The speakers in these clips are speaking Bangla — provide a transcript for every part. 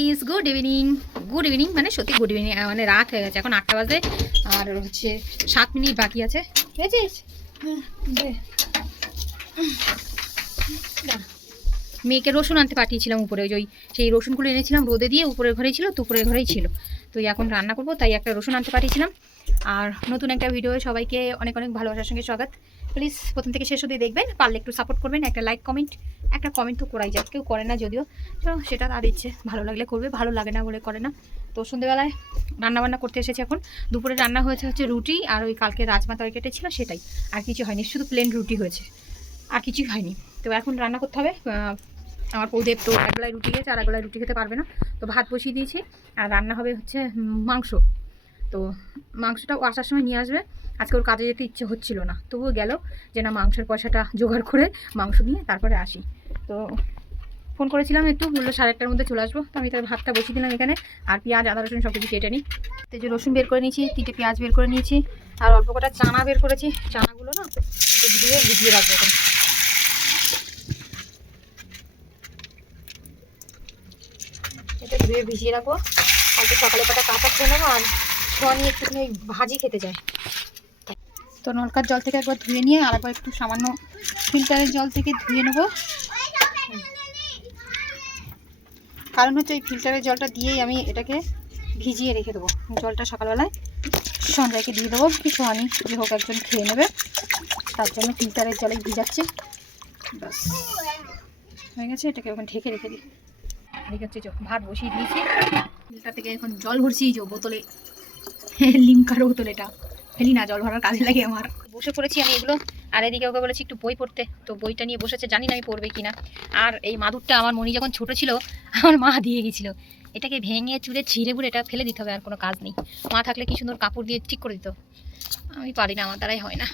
Is good evening good evening মানে সত্যি গুড ইভিনিং মানে রাত হয়ে গেছে, এখন আটটা বাজে, আর হচ্ছে সাত মিনিট বাকি আছে। বুঝেছিস? মেয়েকে রসুন আনতে পাঠিয়েছিলাম উপরে, ওই সেই রসুনগুলো এনেছিলাম, রোদে দিয়ে উপরের ঘরেই ছিল তো উপরের ঘরেই ছিল। তো এখন রান্না করব, তাই একটা রসুন আনতে পাঠিয়েছিলাম। আর নতুন একটা ভিডিও সবাইকে অনেক অনেক ভালোবাসার সঙ্গে স্বাগত। প্লিজ প্রথম থেকে শেষ অবধি দেখবেন, পারলে একটু সাপোর্ট করবেন, একটা লাইক কমেন্ট একটা কমেন্ট তো করাই যায়, কেউ করে না যদিও। তো সেটা তার ইচ্ছে, ভালো লাগলে করবে, ভালো লাগে না বলে করে না। তো সন্ধ্যেবেলায় রান্না বান্না করতে এসেছে এখন। দুপুরে রান্না হয়েছে হচ্ছে রুটি, আর ওই কালকে রাজমা তরকারিটা ছিল সেটাই। আর কিছু হয়নি, শুধু প্লেন রুটি হয়েছে, আর কিছুই হয়নি। তো এখন রান্না করতে হবে আমার পৌদেব তো একবেলায় রুটি খেয়েছে, আর একবেলায় রুটি খেতে পারবে না। তো ভাত বসিয়ে দিয়েছি, আর রান্না হবে হচ্ছে মাংস। তো মাংসটা আসার সময় নিয়ে আসবে আজকে ওর কাজে যেতে ইচ্ছে হচ্ছিল না। তবুও গেল যে না, মাংসের পয়সাটা জোগাড় করে মাংস নিয়ে তারপরে আসি। তো ফোন করেছিলাম একটু, বলল সাড়ে আটটার মধ্যে চলে আসব। তো আমি তার ভাতটা বসিয়ে দিলাম এখানে। আর পেঁয়াজ, আদা, রসুন সব কিছু কেটে নিই। তো যে রসুন বের করে নিয়েছি, তিনটে পেঁয়াজ বের করে নিয়েছি, আর অল্প কটা চানা বের করেছি। চানাগুলো না ধুয়ে ভিজিয়ে রাখব এখন। এটা ধুয়ে ভিজিয়ে রাখব। কালকে সকালে কটা কাঁচা খেয়ে নেব, আর ছোঁয়া নিয়ে একটুখানি ভাজি খেতে যায় তো নলকার জল থেকে একবার ধুয়ে নিয়ে আর একবার একটু সামান্য ফিল্টারের জল থেকে ধুয়ে নেব। কারণ হচ্ছে এই ফিল্টারের জলটা দিয়েই আমি এটাকে ভিজিয়ে রেখে দেবো। জলটা সকালবেলায় সঞ্জয়কে দিয়ে দেবো কিছু সোহানি যে হোক একজন খেয়ে নেবে। তার জন্য ফিল্টারের জলে ভিজাচ্ছি। ব্যাস। হয়ে গেছে, এটাকে ওখানে ঢেকে রেখে দিই। এদিকে হচ্ছে ভাত বসিয়ে দিয়েছি। ফিল্টার থেকে এখন জল ভরছি যে বোতলে, লিমকার বোতল এটা। ফেলি না, জল ভরার কাজে লাগে আমার। বসে পড়েছি আমি এগুলো। আর এদিকে ওকে বলেছি একটু বই পড়তে। তো বইটা নিয়ে বসেছে, জানি না আমি পড়বে কিনা। আর এই মাদুরটা আমার মনি যখন ছোট ছিল, আমার মা দিয়ে গেছিল। এটাকে ভেঙে চুড়ে ছিঁড়ে বুড়ে এটা ফেলে দিতে হবে, আর কোনো কাজ নেই। মা থাকলে কি সুন্দর কাপড় দিয়ে ঠিক করে দিত? আমি পারি না, আমার দ্বারাই হয় না।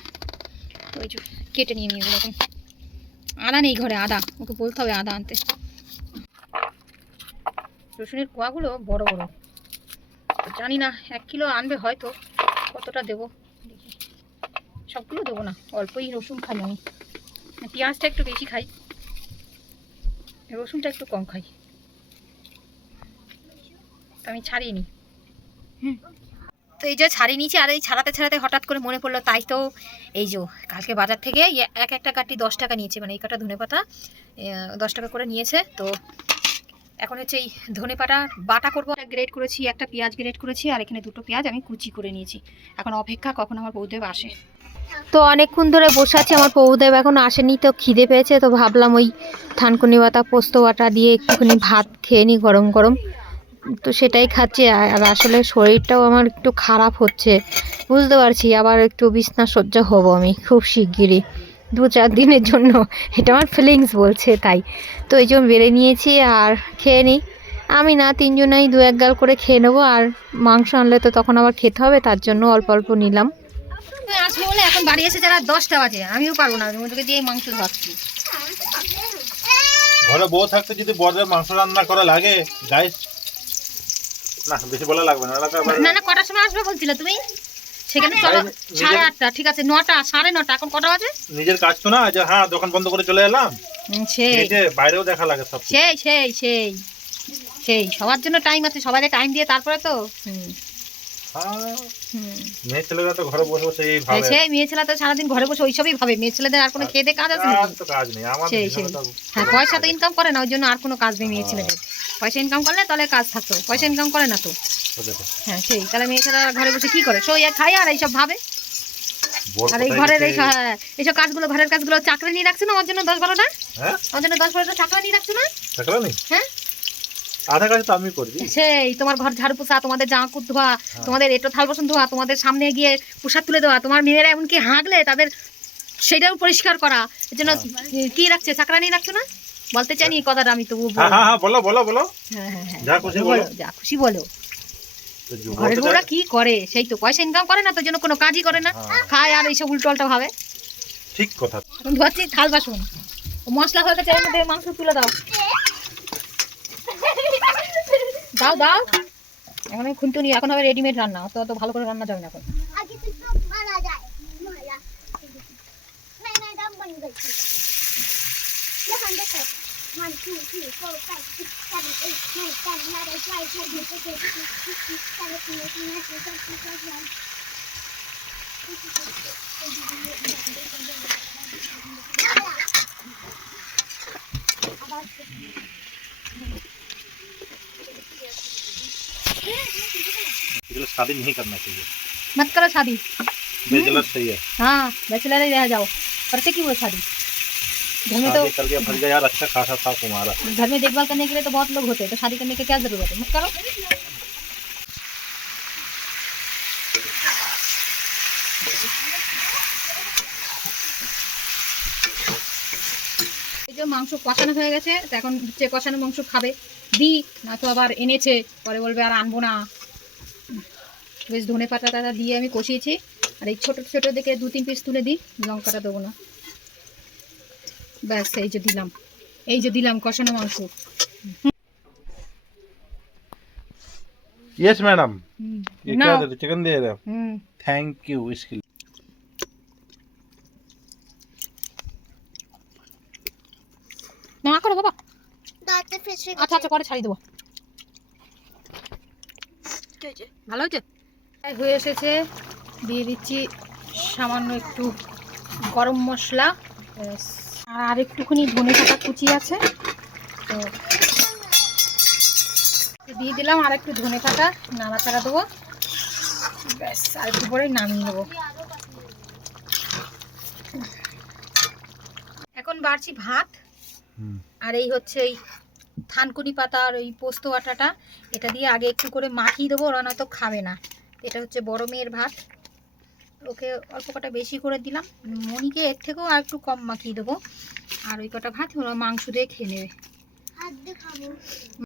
তো ওই কেটে নিয়ে নিয়ে এরকম আদা নেই ঘরে, আদা। ওকে বলতে হবে আদা আনতে। রসুনের কোয়াগুলো বড় বড়। জানি না, এক কিলো আনবে হয়তো। কতটা দেবো? দেখি সবগুলো দেবো না অল্পই রসুন খাই আমি। পেঁয়াজটা একটু বেশি খাই। রসুনটা একটু কম খাই। তো আমি ছাড়িয়ে নিই। তো এই যে ছাড়িয়ে নিয়েছি আর এই ছাড়াতে ছাড়াতে হঠাৎ করে মনে পড়ল তাই তো এই যে কালকে বাজার থেকে এক একটা কাটি দশ টাকা নিয়েছে মানে এই কাটা ধনে পাতা দশ টাকা করে নিয়েছে তো এখন হচ্ছে এই ধনে পাতা বাটা করব। গ্রেড করেছি, একটা পেঁয়াজ গ্রেড করেছি, আর এখানে দুটো পেঁয়াজ আমি কুচি করে নিয়েছি। এখন অপেক্ষা কখন আমার বৌদেব আসে। তো অনেকক্ষণ ধরে বসে আছি, আমার প্রভুদেব এখন আসেনি, তো খিদে পেয়েছে, তো ভাবলাম ওই থানকুনি বাতা পোস্ত বাটা দিয়ে একটুখানি ভাত খেয়ে নিই গরম গরম। তো সেটাই খাচ্ছি, আর আসলে শরীরটাও আমার একটু খারাপ হচ্ছে, বুঝতে পারছি, আবার একটু বিছনা সহ্য হব আমি খুব শিগগিরই। দু চার দিনের জন্য। এটা আমার ফিলিংস বলছে তাই। তো এই জন্য বেড়ে নিয়েছি আর খেয়ে নিই আমি না তিনজনেই দু এক গাল করে খেয়ে নেব আর মাংস আনলে তো তখন আবার খেতে হবে তার জন্য অল্প অল্প নিলাম। তুমি আসবে বলে এখন বাড়ি এসে যারা দশটা বাজে আমিও পারব না আমি ওদেরকে দিয়ে মাংস ভাবছি ঘরে বউ থাকতে যদি বড়দের মাংস রান্না করা লাগে গাইস না বেশি বলা লাগবে না না না কটার সময় আসবে বলছিলে তুমি? সেখানে চলো সাড়ে আটটা ঠিক আছে নটা সাড়ে নটা এখন কটা বাজে? নিজের কাজ তো না যে হ্যাঁ দোকান বন্ধ করে চলে এলাম। সেই। বাইরেও দেখা লাগে সব সেই সেই সেই। সেই সবার জন্য টাইম আছে সবাই টাইম দিয়ে তারপরে তো হ্যাঁ, হুম। মেয়ে ছেলেরা তো ঘরে বসে বসে এই ভাবে। সেই মেয়ে ছেলে তো সারাদিন ঘরে বসে ওইসবই ভাবে। মেয়ে ছেলেদের আর কোনো খেয়ে দিয়ে কাজ আছে আর তো কাজ নেই আমার সেই, সেই। হ্যাঁ পয়সা তো ইনকাম করে না ওই জন্য আর কোনো কাজ নেই মেয়ে ছেলেদের। পয়সা ইনকাম করলে তাহলে কাজ থাকতো পয়সা ইনকাম করে না তো। হ্যাঁ সেই। তাহলে মেয়ে ঘরে বসে কি করে? সই আর খায় আর এইসব ভাবে? আর এই ঘরের এই হ্যাঁ, এইসব কাজগুলো ঘরের কাজগুলো চাকরি নিয়ে রাখছো না? ওর জন্য দশ বারোটা? হ্যাঁ? জন্য দশ বারোটা চাকরি নিয়ে রাখছো না? থাকল নি হ্যাঁ? আধা কাজ তো আমি করবি সেই তোমার ঘর ঝাড়ু পোছা তোমাদের জামা কুট ধোয়া হ্যাঁ। তোমাদের এটো থাল বাসন ধোয়া তোমাদের সামনে গিয়ে পোশাক তুলে দেওয়া তোমার মেয়েরা এমনকি হাঁকলে তাদের সেটাও পরিষ্কার করা। এর জন্য কি রাখছে? চাকরা নিয়ে রাখছো না? বলতে চাইনি এই কথাটা আমি তবু হ্যাঁ হ্যাঁ হ্যাঁ বলো বলো বলো। হ্যাঁ হ্যাঁ হ্যাঁ। যা খুশি বলো। যা খুশি বলো। ঘরের তো বউরা কি করে? সেই তো পয়সা ইনকাম করে না তোর জন্য কোনো কাজই করে না। হ্যাঁ, খায় আর এইসব উল্টো পাল্টা ভাবে। ঠিক কথা। এখন ধোয়াচ্ছি থাল বাসন। মশলা হয়ে গেছে এর মধ্যে মাংস তুলে দাও। দাও দাও। এখন আমি খুনতুনি এখন হবে রেডিমেড রান্না। অত অত ভালো করে রান্না যাবে না এখন। आगे तो one two three four five six seven, eight, nine, ten, eleven, twelve, thirteen, fourteen, fifteen, sixteen, seventeen, eighteen, nineteen, twenty, twenty-one. शादी नहीं करना चाहिए मत करो शादी बेजलत सही है हाँ बैचलर ही रह जाओ करते क्यों शादी घर में तो शादी करके फंस गया यार अच्छा खासा था तुम्हारा घर में देखभाल करने के लिए तो बहुत लोग होते हैं तो शादी करने की क्या जरूरत है मत करो এই যে মাংস কষানো হয়ে গেছে তো এখন হচ্ছে কষানো মাংস খাবে দি না তো আবার এনেছে পরে বলবে আর আনবো না বেশ ধনে পাতা টাতা দিয়ে আমি কষিয়েছি আর এই ছোটো ছোটো দেখে দু তিন পিস তুলে দিই লঙ্কাটা দেবো না ব্যাস এই যে দিলাম এই যে দিলাম কষানো মাংস यस मैडम হুম। ये না क्या दे रहे चिकन दे रहे हो হুম थैंक यू इसके लिए না করো বাবা দাঁতে ফেসে আচ্ছা আচ্ছা পরে ছাড়িয়ে দেবো ভালো হয়েছে এই হয়ে এসেছে দিয়ে দিচ্ছি সামান্য একটু গরম মশলা ব্যাস। আর আর একটুখানি ধনে পাতা কুচি আছে তো দিয়ে দিলাম আর একটু ধনে পাতা নাড়াচাড়া দেবো। ব্যাস আর একটু পরে নামিয়ে নেব। এখন বাড়ছি ভাত আর এই হচ্ছে এই থানকুনি পাতা আর ওই পোস্ত আটাটা এটা দিয়ে আগে একটু করে মাখিয়ে দেবো ওরা নয়তো খাবে না। এটা হচ্ছে বড় মেয়ের ভাত। ওকে অল্প কটা বেশি করে দিলাম। মনিকে এর থেকেও আর একটু কম মাখিয়ে দেবো। আর ওই কটা ভাত মাংস দিয়ে খেয়ে নেবে।